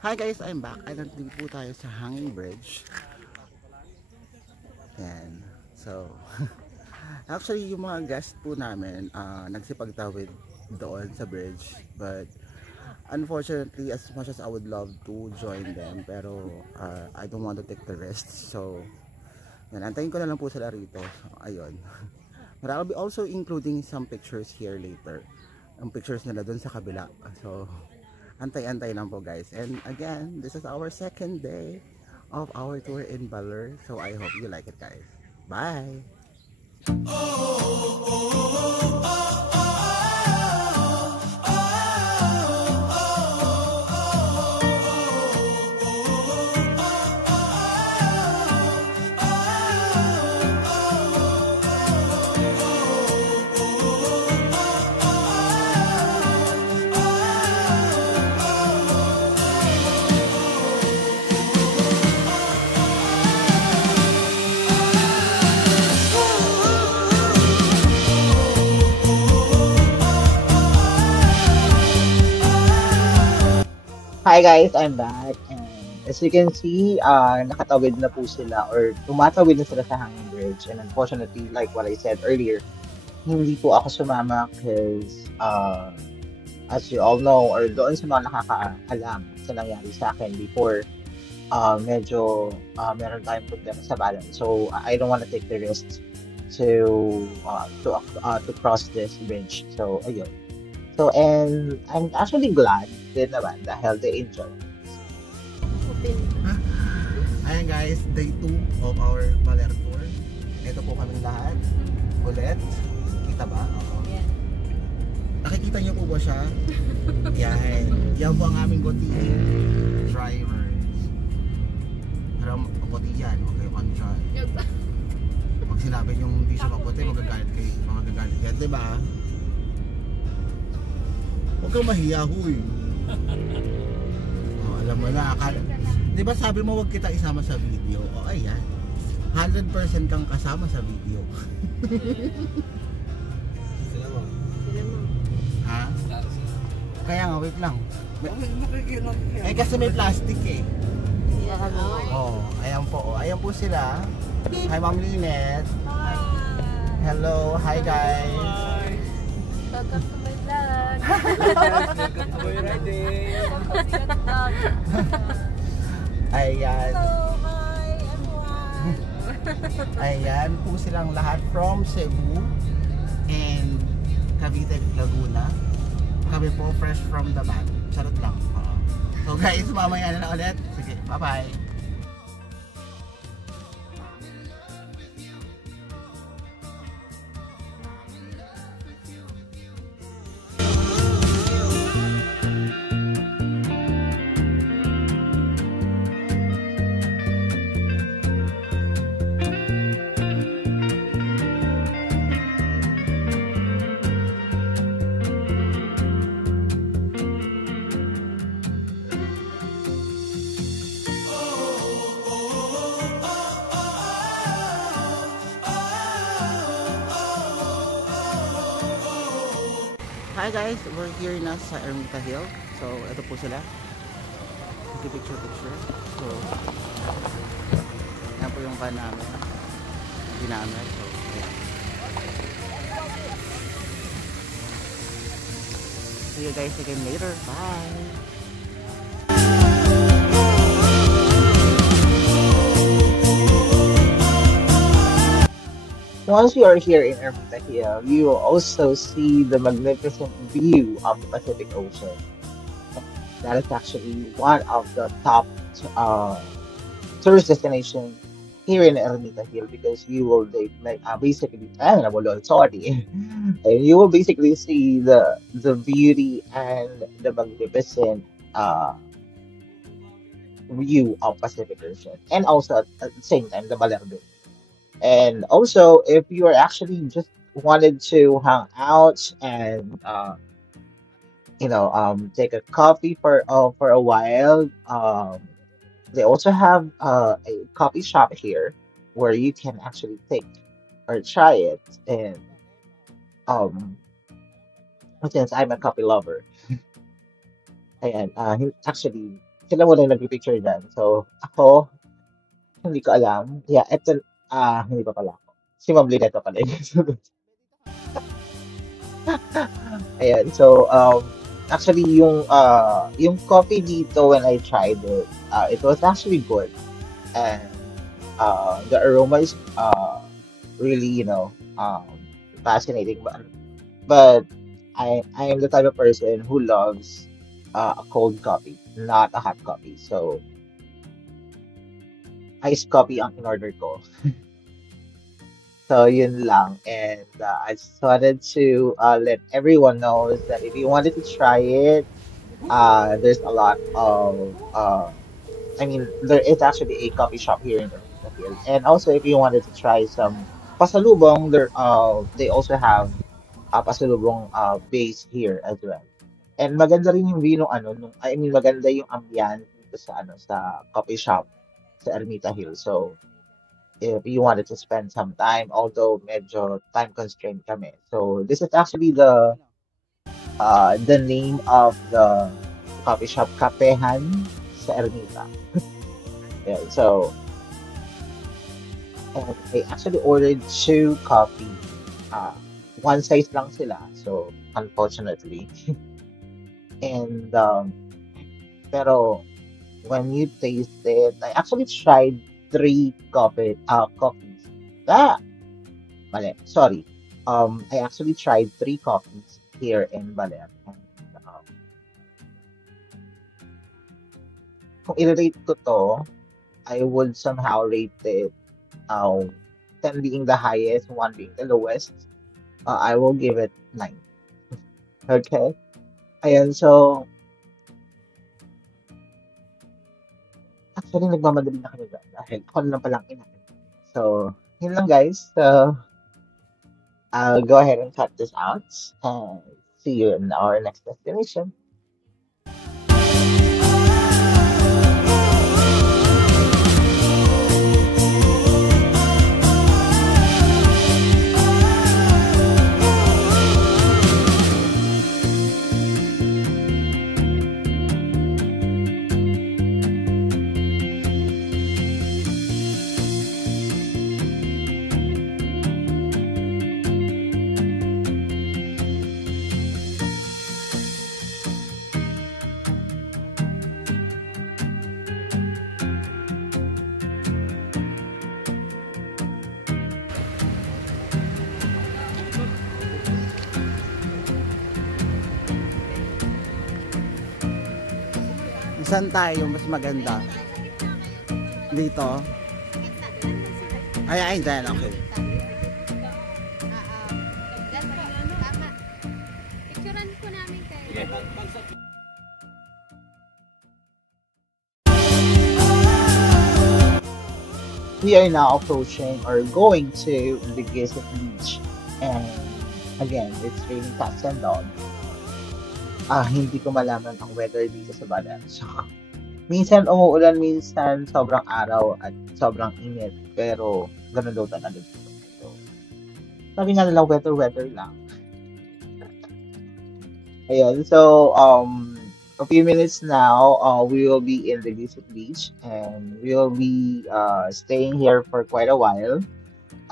Hi guys, I'm back. Ay, nandito po tayo sa hanging bridge. Yan. So, actually yung mga guest po namin nagsipagtawid doon sa bridge. But unfortunately, as much as I would love to join them, pero I don't want to take the risk. So, yan. Antayin ko na lang po sila rito. So, ayun. But I'll be also including some pictures here later. Ang pictures nila doon sa kabila. So, antay-antay lang po guys. And again, this is our second day of our tour in Baler. So I hope you like it guys. Bye! Hi guys, I'm back. And as you can see, nakatawid na po sila or tumatawid na sila sa hanging bridge. And unfortunately, like what I said earlier, hindi po ako sumama because as you all know or doon sa mga nakakaalam sa nangyari sa akin before, meron tayong problema sa balance. So I don't want to take the risk to cross this bridge. So ayun. So and I'm actually glad din naman dahil they enjoy. Ayan guys, day 2 of our Baler tour. Ito po kaming lahat. Ulit. Kita ba? Oo. Yeah. Nakikita niyo po ba siya? Yan. Yan po ang aming gotihin. Drivers. Pero maputi yan. Huwag kayo kan dyan. Pag sinabi niyong hindi siya maputi, magagalit kayo. Magagalit yan. Diba? Huwag kang mahiya, huy. Oh, alam mo na. Di ba sabi mo wag kita isama sa video? O ayan. 100% kang kasama sa video. Sila mo. Ha? Kaya nga, wait lang. Eh kasi may plastic eh. Oh, ayan po. Ayan po sila. Hi Ma'am Linet. Hello, hi guys. Welcome to my vlog. Welcome to my riding. Ayan. Hello, hi everyone. Ayan po silang lahat from Cebu and Cavite, Laguna. Kami po fresh from the bag. Charot lang. So guys, mamaya na ulit. Sige, bye-bye. Hi guys, we're here na sa Ermita HIill. So, ito po sila. Picture. So, yan po yung van namin. Ginamit. So, yeah. See you guys again later. Bye! Once you are here in Ermita HIill, you will also see the magnificent view of the Pacific Ocean. That is actually one of the top uh, tourist destinations here in Ermita HIill because you will basically, sorry, and you will basically see the beauty and the magnificent view of Pacific Ocean, and also at the same time the Baler. And also, if you are actually just wanted to hang out and take a coffee for a while, they also have a coffee shop here where you can actually take or try it. And um, since I'm a coffee lover, and actually Sila muna yung nagpipicture dyan. So, ako, hindi ko alam. Yeah, eto, hindi pa pala ako. Si Ma'am Lineta pala yun. Ayan, so, actually, yung coffee dito when I tried it, it was actually good. And the aroma is really, fascinating. But I am the type of person who loves a cold coffee, not a hot coffee. So iced coffee ang in-order ko. So yun lang. And I just wanted to let everyone know that if you wanted to try it, there's a lot of I mean, there is actually a coffee shop here in Ermita HIill. And also, if you wanted to try some pasalubong, they also have pasalubong base here as well. And maganda rin yung view nung I mean, maganda yung ambiance dito sa sa coffee shop sa Ermita HIill. So, if you wanted to spend some time, although medyo time constrained kami. So, this is actually the name of the coffee shop, Kapehan sa Ermita. Yeah, so, and I actually ordered two coffee. Uh, one size lang sila. So, unfortunately. And, pero, when you taste it, I actually tried three coffees. Ah, mali. Sorry. I actually tried three coffees here in Baler. And, kung i-rate ko to, I would somehow rate it, um, 10 being the highest, 1 being the lowest. I will give it 9. Okay? Ayan, so, actually, nagmamadali na kami dahil ako na lang palang inahin. So, yun lang guys. So, I'll go ahead and cut this out and see you in our next destination. Saan tayo mas maganda? Dito? Ay, dyan, okay. Picturean po namin kayo. We are now approaching or going to Diguisit Beach. And again, it's raining cats and dogs. Hindi ko malaman ang weather dito sa Baler. So, minsan umuulan, minsan sobrang araw at sobrang init. Pero, ganun daw talaga dito. So, sabi nga nila, weather lang. Ayun, so, a few minutes now, we will be in the Diguisit Beach and we will be staying here for quite a while.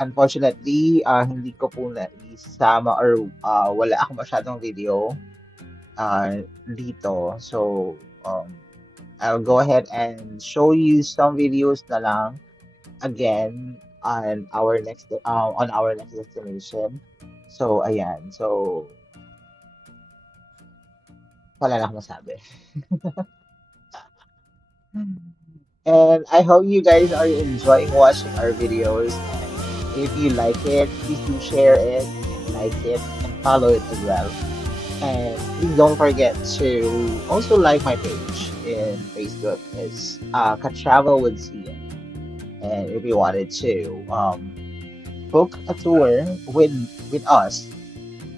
Unfortunately, hindi ko po na isama or wala akong masyadong video dito. So, I'll go ahead and show you some videos na lang again on our next destination. So, ayan. So, wala na akong masabi. And I hope you guys are enjoying watching our videos. And if you like it, please do share it, like it, and follow it as well. And please don't forget to also like my page in Facebook. It's Travel with Cian. And if you wanted to book a tour with us,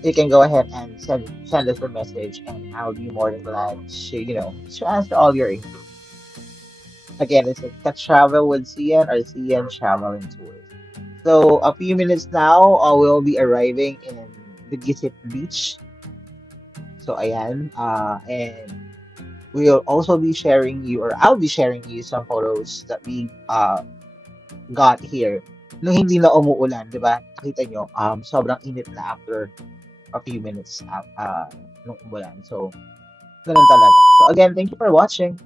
you can go ahead and send us a message, and I'll be more than glad to answer all your inquiries. Again, it's a Travel with Cian or Cian Travel and Tours. So a few minutes now, we'll be arriving in the Diguisit Beach. So, ayan. And we'll also be sharing you, or I'll be sharing you some photos that we got here nung hindi na umuulan, di ba? Kita nyo, sobrang init na after a few minutes nung umulan. So, ganun talaga. So again, thank you for watching.